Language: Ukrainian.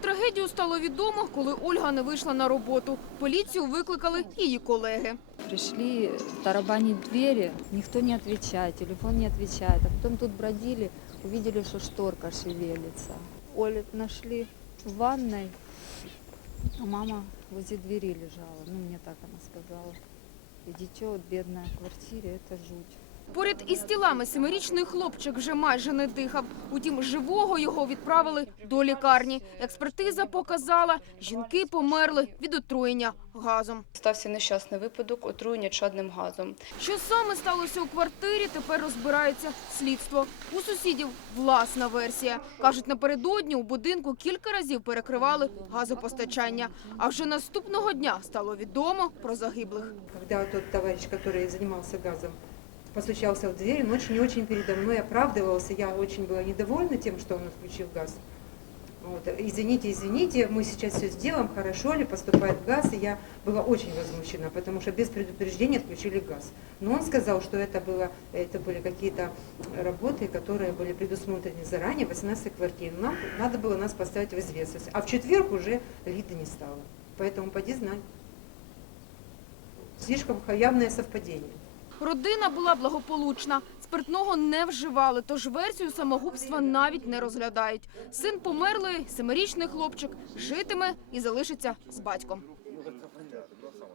Трагедію стало відомо, коли Ольга не вийшла на роботу. Поліцію викликали її колеги. Пришли тарабанить двери, никто не отвечает, телефон не отвечает. А потом тут бродили, увидели, что шторка шевелится. Олю нашли в ванной, а мама возле двери лежала. Ну, мне так она сказала. Бедное, в квартире, это жуть. Поряд із тілами семирічний хлопчик вже майже не дихав. Утім, живого його відправили до лікарні. Експертиза показала, жінки померли від отруєння газом. Стався нещасний випадок отруєння чадним газом. Що саме сталося у квартирі, тепер розбирається слідство. У сусідів власна версія. Кажуть, напередодні у будинку кілька разів перекривали газопостачання. А вже наступного дня стало відомо про загиблих. когда тот товарищ, который занимался газом, постучался в дверь, он очень и очень передо мной оправдывался. Я очень была недовольна тем, что он отключил газ. Вот. Извините, извините, мы сейчас все сделаем, хорошо ли поступает газ. И я была очень возмущена, потому что без предупреждения отключили газ. Но он сказал, что это, было, это были какие-то работы, которые были предусмотрены заранее, 18 квартир. Нам надо было нас поставить в известность. А в четверг уже Лиды не стало. Поэтому поди знай. Слишком явное совпадение. Родина була благополучна. Спиртного не вживали, тож версію самогубства навіть не розглядають. Син померлий, семирічний хлопчик, житиме і залишиться з батьком.